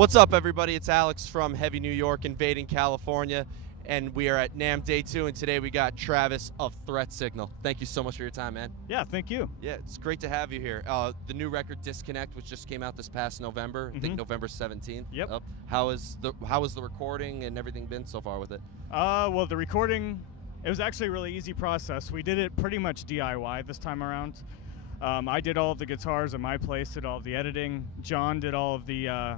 What's up, everybody? It's Alex from Heavy New York, invading California, and we are at Namm Day 2, and today we got Travis of Threat Signal. Thank you so much for your time, man. Yeah, thank you. Yeah, it's great to have you here. The new record Disconnect, which just came out this past November, I think November 17th. Yep. How is the recording and everything been so far with it? Well, the recording, it was actually a really easy process. We did it pretty much DIY this time around. I did all of the guitars at my place, did all of the editing. John did all of the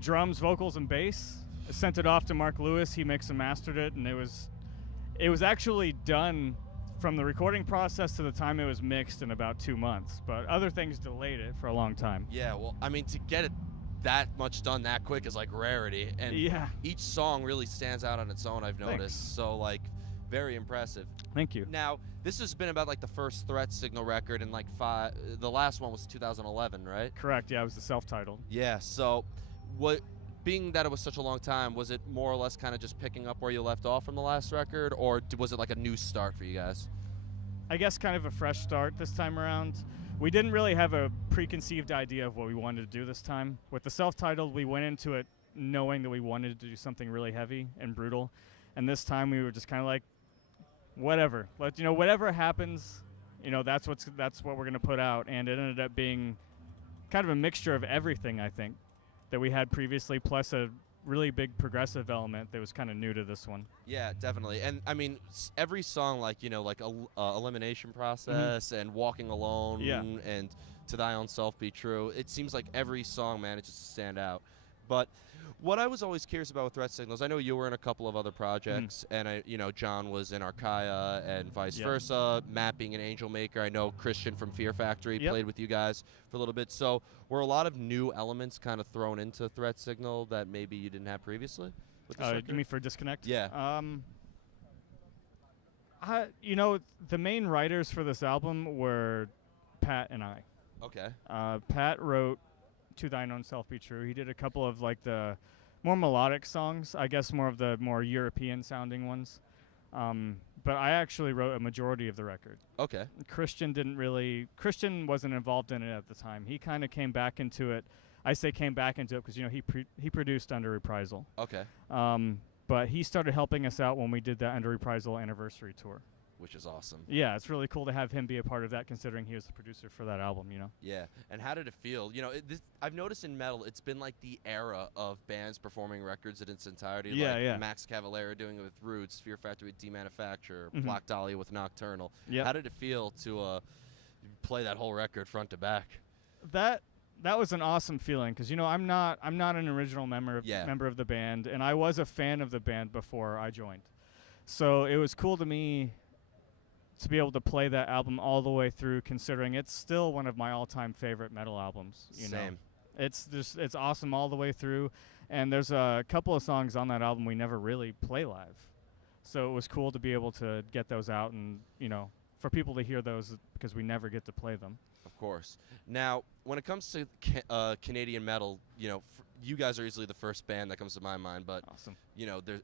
drums, vocals, and bass. I sent it off to Mark Lewis. He mixed and mastered it, and it was actually done from the recording process to the time it was mixed in about 2 months. But other things delayed it for a long time. Yeah, well, I mean, to get it that much done that quick is like rarity, and yeah, each song really stands out on its own, I've noticed. Thanks. So, like, very impressive. Thank you. Now, this has been about like the first Threat Signal record, and like the last one was 2011, right? Correct. Yeah, it was the self-titled. Yeah. So, being that it was such a long time, was it more or less kind of just picking up where you left off from the last record, or was it like a new start for you guys? I guess kind of a fresh start this time around. We didn't really have a preconceived idea of what we wanted to do this time. With the self-titled, we went into it knowing that we wanted to do something really heavy and brutal, and this time we were just kind of like, whatever. Whatever happens, that's what we're gonna put out, and it ended up being kind of a mixture of everything, I think, that we had previously, plus a really big progressive element that was kind of new to this one. Yeah, definitely. And I mean, every song, like Elimination Process and Walking Alone, and To Thy Own Self Be True, it seems like every song manages to stand out. But what I was always curious about with Threat Signals, I know you were in a couple of other projects, and John was in Archaea and vice versa, Matt being an Angel Maker. I know Christian from Fear Factory played with you guys for a little bit. So were a lot of new elements kind of thrown into Threat Signal that maybe you didn't have previously with this record? You mean for Disconnect? Yeah. The main writers for this album were Pat and I. Okay. Pat wrote To Thine Own Self Be True. He did a couple of like the more melodic songs, I guess more of the more European sounding ones. But I actually wrote a majority of the record. Okay. Christian wasn't involved in it at the time. He kind of came back into it. I say came back into it because he produced Under Reprisal. Okay. But he started helping us out when we did that Under Reprisal anniversary tour. Which is awesome. Yeah, it's really cool to have him be a part of that, considering he was the producer for that album, Yeah, and how did it feel? I've noticed in metal, it's been like the era of bands performing records in its entirety. Yeah. Max Cavalera doing it with Roots, Fear Factory with Demanufacture, Black Dahlia with Nocturnal. Yep. How did it feel to play that whole record front to back? That was an awesome feeling, because I'm not an original member of the band, and I was a fan of the band before I joined. So it was cool to me to be able to play that album all the way through, considering it's still one of my all-time favorite metal albums. Same. It's awesome all the way through, and there's a couple of songs on that album we never really play live. So it was cool to be able to get those out and, for people to hear those, because we never get to play them. Of course. Now, when it comes to Canadian metal, you guys are easily the first band that comes to my mind, but awesome.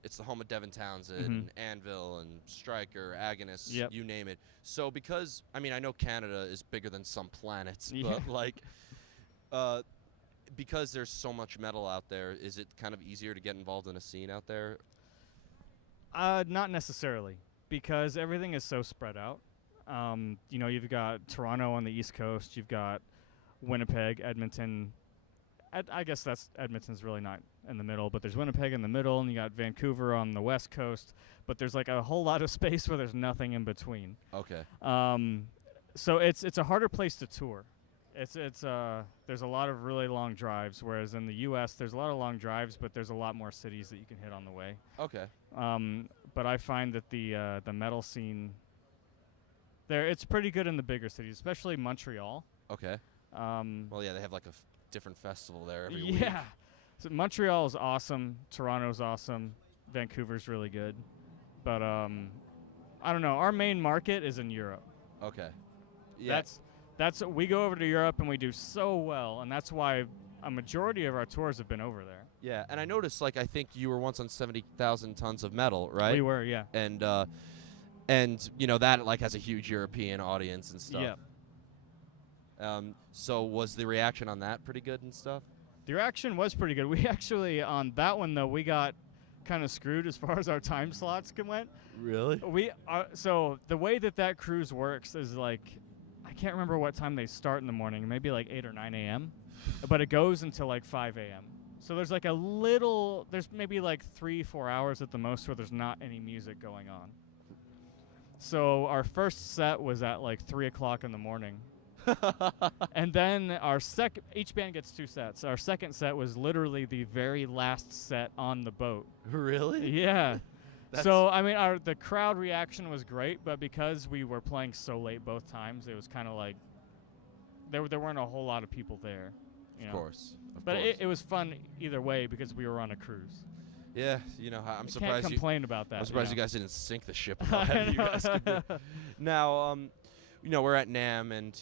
It's the home of Devin Townsend, Anvil, and Stryker, Agonist, you name it. So because, I know Canada is bigger than some planets, but because there's so much metal out there, is it kind of easier to get involved in a scene out there? Not necessarily, because everything is so spread out. You've got Toronto on the East Coast, you've got Winnipeg, Edmonton. I guess Edmonton's really not in the middle, but there's Winnipeg in the middle, and you got Vancouver on the West Coast. But there's like a whole lot of space where there's nothing in between. Okay. So it's a harder place to tour. There's a lot of really long drives, whereas in the U.S. there's a lot of long drives, but there's a lot more cities that you can hit on the way. Okay. But I find that the metal scene there, it's pretty good in the bigger cities, especially Montreal. Okay. Well, yeah, they have like a different festival there every week. Yeah. So Montreal is awesome. Toronto's awesome. Vancouver's really good. But I don't know. Our main market is in Europe. Okay. Yeah. That's we go over to Europe and we do so well, and that's why a majority of our tours have been over there. Yeah, and I noticed, I think you were once on 70,000 Tons of Metal, right? We were, yeah. And that has a huge European audience and stuff. Yeah. So was the reaction on that pretty good and stuff? The reaction was pretty good. We actually, on that one, though, we got kind of screwed as far as our time slots went. Really? So the way that cruise works is like, I can't remember what time they start in the morning, maybe like 8 or 9 a.m., but it goes until like 5 a.m. So there's like there's maybe like 3-4 hours at the most where there's not any music going on. So our first set was at like 3 o'clock in the morning. And then each band gets 2 sets. Our second set was literally the very last set on the boat. Really? Yeah. So, I mean, the crowd reaction was great, but because we were playing so late both times, it was kind of like there weren't a whole lot of people there. Of course. But it was fun either way because we were on a cruise. Yeah, I'm surprised can't complain about that. I'm surprised you guys didn't sink the ship. How heavy you guys could be. Now, we're at Namm, and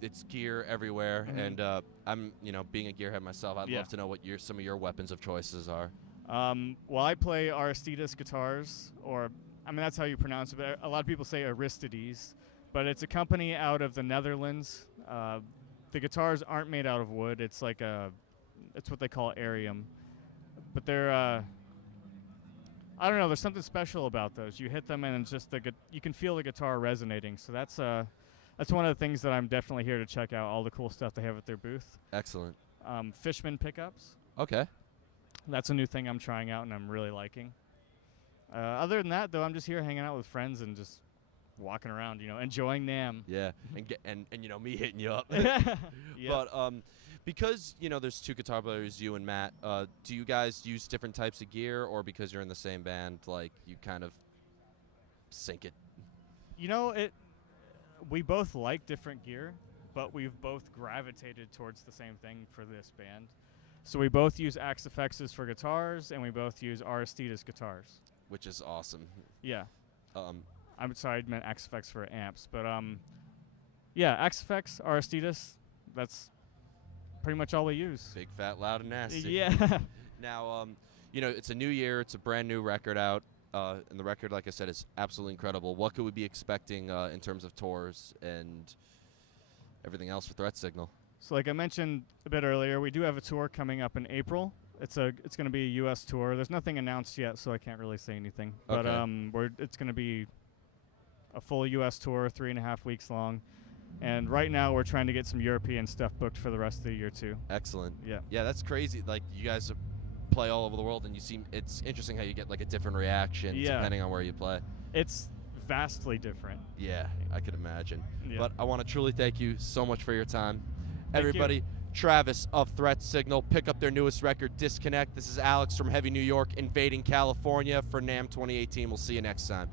it's gear everywhere, and I'm, being a gearhead myself, I'd love to know what some of your weapons of choices are. Well, I play Aristides guitars, or that's how you pronounce it. But a lot of people say Aristides, but it's a company out of the Netherlands. The guitars aren't made out of wood. It's like it's what they call arium. But they're, I don't know, there's something special about those. You hit them and it's just you can feel the guitar resonating. So that's one of the things that I'm definitely here to check out, all the cool stuff they have at their booth. Excellent. Fishman pickups. Okay. That's a new thing I'm trying out and I'm really liking. Other than that, though, I'm just here hanging out with friends and just walking around, enjoying Namm. Yeah, and me hitting you up. Yep. But because there's 2 guitar players, you and Matt. Do you guys use different types of gear, or because you're in the same band, like you kind of sync it? We both like different gear, but we've both gravitated towards the same thing for this band. So we both use Axe FXs for guitars, and we both use Aristides guitars. Which is awesome. Yeah. I'm sorry, I meant Axe FX for amps, but Axe FX, Aristides, that's pretty much all we use. Big, fat, loud, and nasty. Yeah. Now, it's a new year. It's a brand new record out, and the record, like I said, is absolutely incredible. What could we be expecting in terms of tours and everything else for Threat Signal? So, like I mentioned a bit earlier, we do have a tour coming up in April. It's going to be a U.S. tour. There's nothing announced yet, so I can't really say anything. Okay. But it's going to be a full U.S. tour, 3.5 weeks long. And right now we're trying to get some European stuff booked for the rest of the year, too. Excellent. Yeah. Yeah, that's crazy. Like, you guys play all over the world, and it's interesting how you get, like, a different reaction depending on where you play. It's vastly different. Yeah, I could imagine. Yeah. But I want to truly thank you so much for your time. Thank Everybody, you. Travis of Threat Signal, pick up their newest record, Disconnect. This is Alex from Heavy New York, invading California for Namm 2018. We'll see you next time.